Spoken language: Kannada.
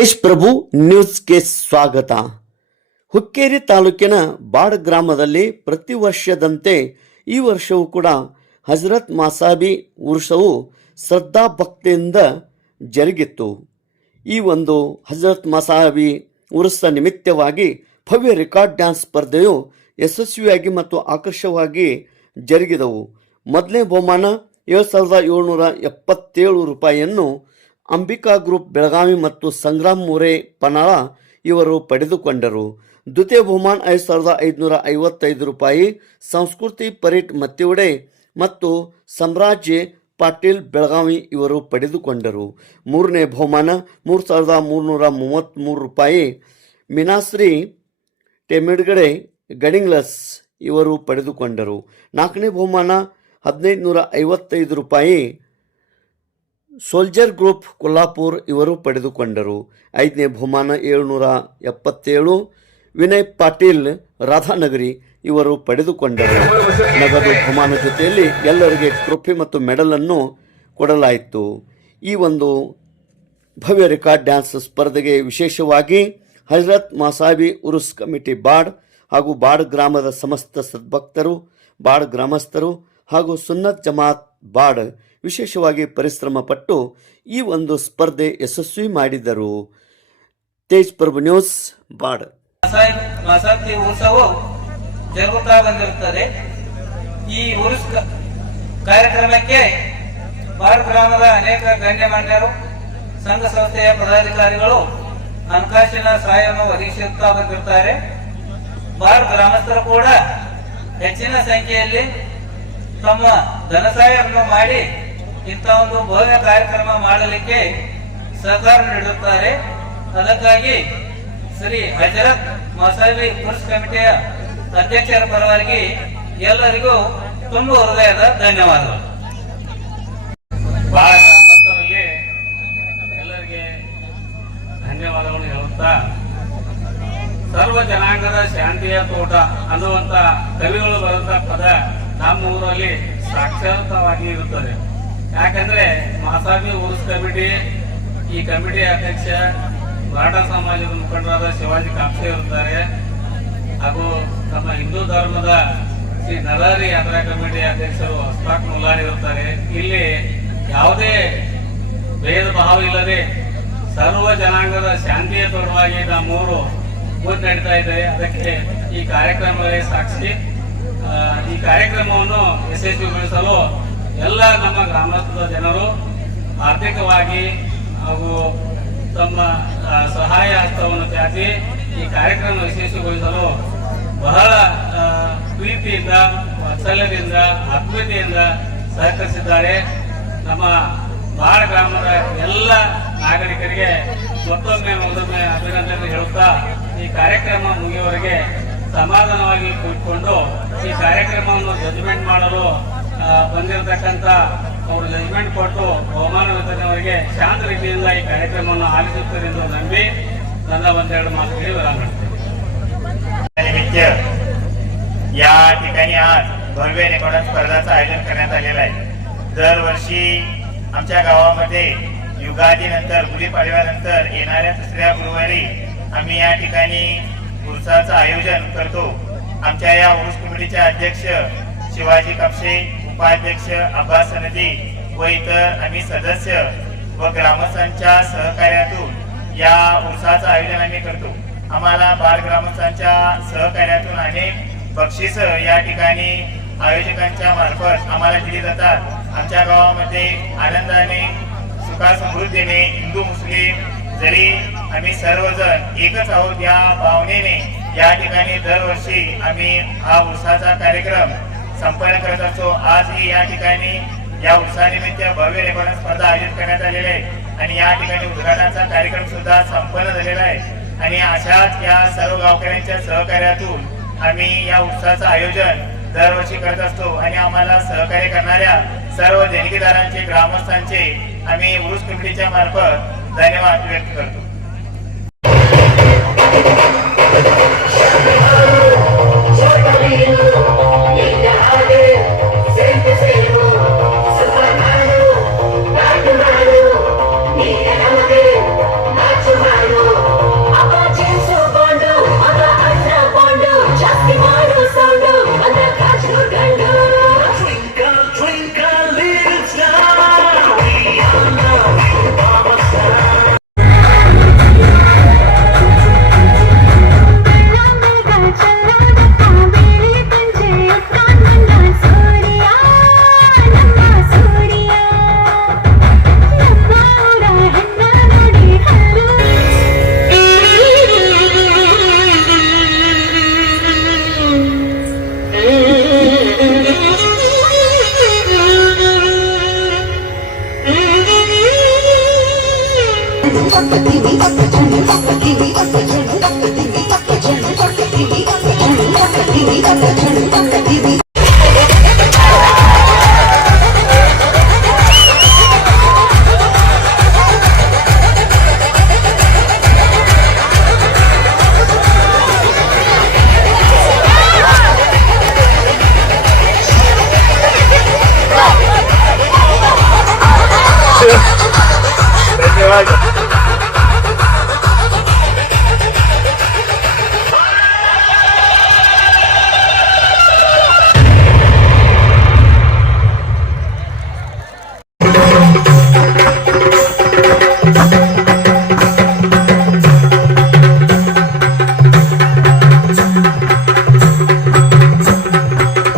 ತೇಜ್ ಪ್ರಭು ನ್ಯೂಸ್ಗೆ ಸ್ವಾಗತ. ಹುಕ್ಕೇರಿ ತಾಲೂಕಿನ ಬಾಡ್ ಗ್ರಾಮದಲ್ಲಿ ಪ್ರತಿ ವರ್ಷದಂತೆ ಈ ವರ್ಷವೂ ಕೂಡ ಹಜರತ್ ಮಾಸಾಬಿ ಉರ್ಸವು ಶ್ರದ್ಧಾ ಭಕ್ತಿಯಿಂದ ಜರುಗಿತ್ತು. ಈ ಒಂದು ಹಜರತ್ ಮಸಾಬಿ ಉರುಸ ನಿಮಿತ್ತವಾಗಿ ಭವ್ಯ ರೆಕಾರ್ಡ್ ಡ್ಯಾನ್ಸ್ ಸ್ಪರ್ಧೆಯು ಯಶಸ್ವಿಯಾಗಿ ಮತ್ತು ಆಕರ್ಷವಾಗಿ ಜರುಗಿದವು. ಮೊದಲನೇ ಬಹುಮಾನ ಏಳು ಸಾವಿರದ ಏಳ್ನೂರ ಎಪ್ಪತ್ತೇಳು ರೂಪಾಯಿಯನ್ನು ಅಂಬಿಕಾ ಗ್ರೂಪ್ ಬೆಳಗಾವಿ ಮತ್ತು ಸಂಗ್ರಾಮ್ ಮೂರೆ ಪನಾಳ ಇವರು ಪಡೆದುಕೊಂಡರು. ದ್ವಿತೀಯ ಬಹುಮಾನ ಐದು ಸಾವಿರದ ಐದುನೂರ ಐವತ್ತೈದು ರೂಪಾಯಿ, ಸಂಸ್ಕೃತಿ ಪರಿಟ್ ಮತ್ತಿವಡೆ ಮತ್ತು ಸಾಮ್ರಾಜ್ಯ ಪಾಟೀಲ್ ಬೆಳಗಾವಿ ಇವರು ಪಡೆದುಕೊಂಡರು. ಮೂರನೇ ಬಹುಮಾನ ಮೂರು ಸಾವಿರದ ಮೂರುನೂರ ಮೂವತ್ತ್ಮೂರು ರೂಪಾಯಿ, ಮೀನಾಶ್ರೀ ಟೆಮಿಡ್ಗಡೆ ಗಡಿಂಗ್ಲಸ್ ಇವರು ಪಡೆದುಕೊಂಡರು. ನಾಲ್ಕನೇ ಬಹುಮಾನ ಹದಿನೈದು ನೂರ ಐವತ್ತೈದು ರೂಪಾಯಿ ಸೋಲ್ಜರ್ ಗ್ರೂಪ್ ಕೊಲ್ಲಾಪುರ್ ಇವರು ಪಡೆದುಕೊಂಡರು. ಐದನೇ ಬಹುಮಾನ ಏಳುನೂರ ಎಪ್ಪತ್ತೇಳು. ವಿನಯ್ ಪಾಟೀಲ್, ರಾಧಾನಗರಿ ಇವರು ಪಡೆದುಕೊಂಡರು. ನಗದು ಬಹುಮಾನ ಜೊತೆಯಲ್ಲಿ ಎಲ್ಲರಿಗೆ ಟ್ರೋಫಿ ಮತ್ತು ಮೆಡಲನ್ನು ಕೊಡಲಾಯಿತು. ಈ ಒಂದು ಭವ್ಯ ರೆಕಾರ್ಡ್ ಡ್ಯಾನ್ಸ್ ಸ್ಪರ್ಧೆಗೆ ವಿಶೇಷವಾಗಿ ಹಜರತ್ ಮಾಸಾಬಿ ಉರುಸ್ ಕಮಿಟಿ ಬಾಡ್ ಹಾಗೂ ಬಾಡ್ ಗ್ರಾಮದ ಸಮಸ್ತ ಸದ್ಭಕ್ತರು, ಬಾಡ್ ಗ್ರಾಮಸ್ಥರು ಹಾಗೂ ಸುನ್ನತ್ ಜಮಾತ್ ಬಾಡ್ ವಿಶೇಷವಾಗಿ ಪರಿಶ್ರಮ ಪಟ್ಟು ಈ ಒಂದು ಸ್ಪರ್ಧೆ ಯಶಸ್ವಿ ಮಾಡಿದರು. ತೇಜ್ ಪ್ರಭು ನ್ಯೂಸ್, ಬಾಡ್. ಮಸಾಬ್ ಉತ್ಸವ ಜರುಗುತ್ತಾ ಬಂದಿರುತ್ತದೆ. ಈ ಉರುಸ್ ಕಾರ್ಯಕ್ರಮಕ್ಕೆ ಬಾರ್ ಗ್ರಾಮದ ಅನೇಕ ಗಣ್ಯಮಾನ್ಯರು ಸಂಘ ಸಂಸ್ಥೆಯ ಪದಾಧಿಕಾರಿಗಳು ಹಣಕಾಸಿನ ಸಹಾಯವನ್ನು ಒದಗಿಸುತ್ತಾ ಬಂದಿರುತ್ತಾರೆ. ಬಾರ್ ಗ್ರಾಮಸ್ಥರು ಕೂಡ ಹೆಚ್ಚಿನ ಸಂಖ್ಯೆಯಲ್ಲಿ ತಮ್ಮ ಧನ ಸಹಾಯವನ್ನು ಮಾಡಿ ಇಂಥ ಒಂದು ಭವ್ಯ ಕಾರ್ಯಕ್ರಮ ಮಾಡಲಿಕ್ಕೆ ಸಹಕಾರ ನೀಡುತ್ತಾರೆ. ಅದಕ್ಕಾಗಿ ಶ್ರೀ ಹಜರತ್ ಮಸಾಬಿ ಪುರುಷ್ ಕಮಿಟಿಯ ಅಧ್ಯಕ್ಷರ ಪರವಾಗಿ ಎಲ್ಲರಿಗೂ ತುಂಬ ಹೃದಯದ ಧನ್ಯವಾದಗಳು. ಬಹಳ ಎಲ್ಲರಿಗೆ ಧನ್ಯವಾದಗಳು ಹೇಳುತ್ತಾ, ಸರ್ವ ಜನಾಂಗದ ಶಾಂತಿಯ ತೋಟ ಅನ್ನುವಂತ ಕವಿಗಳು ಬರುವಂತ ಪದ ನಮ್ಮ ಊರಲ್ಲಿ ಸಾಕ್ಷಾತ್ವಾಗಿ ಇರುತ್ತದೆ. ಯಾಕಂದ್ರೆ ಮಾಸಾಬಿ ಉರ್ಸ್ ಕಮಿಟಿ, ಈ ಕಮಿಟಿ ಅಧ್ಯಕ್ಷ ಮರಾಠ ಸಮಾಜದ ಮುಖಂಡರಾದ ಶಿವಾಜಿ ಕಾಪ್ಸೆ ಇರುತ್ತಾರೆ ಹಾಗೂ ತಮ್ಮ ಹಿಂದೂ ಧರ್ಮದ ಶ್ರೀ ನಲಾರಿ ಯಾತ್ರಾ ಕಮಿಟಿ ಅಧ್ಯಕ್ಷರು ಅಸ್ಪಾಕ್ ಮುಲ್ಲಾರಿ ಇರುತ್ತಾರೆ ಇಲ್ಲಿ ಯಾವುದೇ ಭೇದ ಭಾವ ಇಲ್ಲದೆ ಸರ್ವ ಜನಾಂಗದ ಶಾಂತಿಯ ಪರವಾಗಿ ನಮ್ಮೂರು ಮುನ್ನಡೀತಾ ಇದೆ. ಅದಕ್ಕೆ ಈ ಕಾರ್ಯಕ್ರಮದಲ್ಲಿ ಸಾಕ್ಷಿ ಈ ಕಾರ್ಯಕ್ರಮವನ್ನು ಯಶಸ್ವಿಗೊಳಿಸಲು ಎಲ್ಲ ನಮ್ಮ ಗ್ರಾಮಸ್ಥರ ಜನರು ಆರ್ಥಿಕವಾಗಿ ಹಾಗೂ ತಮ್ಮ ಸಹಾಯ ಹಸ್ತವನ್ನು ಚಾಚಿ ಈ ಕಾರ್ಯಕ್ರಮ ವಿಶೇಷಗೊಳಿಸಲು ಬಹಳ ಪ್ರೀತಿಯಿಂದ, ವಾತ್ಸಲ್ಯದಿಂದ, ಆತ್ಮೀಯತೆಯಿಂದ ಸಹಕರಿಸಿದ್ದಾರೆ. ನಮ್ಮ ಬಾಳ ಗ್ರಾಮದ ಎಲ್ಲ ನಾಗರಿಕರಿಗೆ ಮತ್ತೊಮ್ಮೆ ಒಂದೊಮ್ಮೆ ಅಭಿನಂದನೆ ಹೇಳುತ್ತಾ ಈ ಕಾರ್ಯಕ್ರಮ ಮುಗಿಯುವವರೆಗೆ ಸಮಾಧಾನವಾಗಿ ಕೂತ್ಕೊಂಡು ಈ ಕಾರ್ಯಕ್ರಮವನ್ನು ಜಜ್ಮೆಂಟ್ ಮಾಡಲು ಆ, ಬಂದಿರತಕ್ಕಂತ ಅವರು ಜಜ್ಮೆಂಟ್ ಕೊಟ್ಟು ಬಹುಮಾನ ವಿತರಣೆಯವರಿಗೆ ಶಾಂತ ರೀತಿಯಿಂದ ಈ ಕಾರ್ಯಕ್ರಮವನ್ನು ಆಲಿಸುತ್ತಾರೆ ಎಂದು ನಂಬಿ ನನ್ನ ಒಂದೆರಡು ಮಾತುಗಳಿಗೆ ವಿರಾಮ ನೀಡ್ತೇನೆ. निमित्त या ठिकाणी आज भव्य रेकॉर्ड स्पर्धाचं आयोजन करण्यात आलेलं आहे दरवर्षी आमच्या गावामध्ये युगादीनंतर गुढीपाडव्यानंतर येणाऱ्या दुसऱ्या गुरुवारी आम्ही या ठिकाणी उरुसाचं आयोजन करतो आमच्या या उरुस कमिटीचे अध्यक्ष शिवाजी कापसे उपाध्यक्ष अब्बास सनदी व इतर आम्ही सदस्य व ग्रामस्थांच्या सहकार्यातून या उत्साहाचं आयोजन आम्ही करतो. आम्हाला बाल ग्रामस्थांच्या सहकार्यातून अनेक बक्षीस या ठिकाणी आयोजकांच्या मार्फत आम्हाला दिली जातात. आमच्या गावामध्ये आनंदाने सुखासमृद्धीने हिंदू मुस्लिम जरी आम्ही सर्वजण एकच आहोत या भावनेने या ठिकाणी दरवर्षी आम्ही हा उत्साहाचा कार्यक्रम संपन्न करत असतो. आजही या ठिकाणी या उत्साहानिमित्त भव्य लेखन स्पर्धा आयोजित करण्यात आलेली आहे. आणि या ठिकाणी उद्घाटनाचा कार्यक्रम सुद्धा संपन्न झालेला आहे. आणि अशाच या सर्व गावकऱ्यांच्या सहकार्यातून आम्ही या उत्साहाचं आयोजन दरवर्षी करत असतो. आणि आम्हाला सहकार्य करणाऱ्या सर्व देणगीदारांचे ग्रामस्थांचे आम्ही ऊस कमिटीच्या मार्फत धन्यवाद व्यक्त करतो.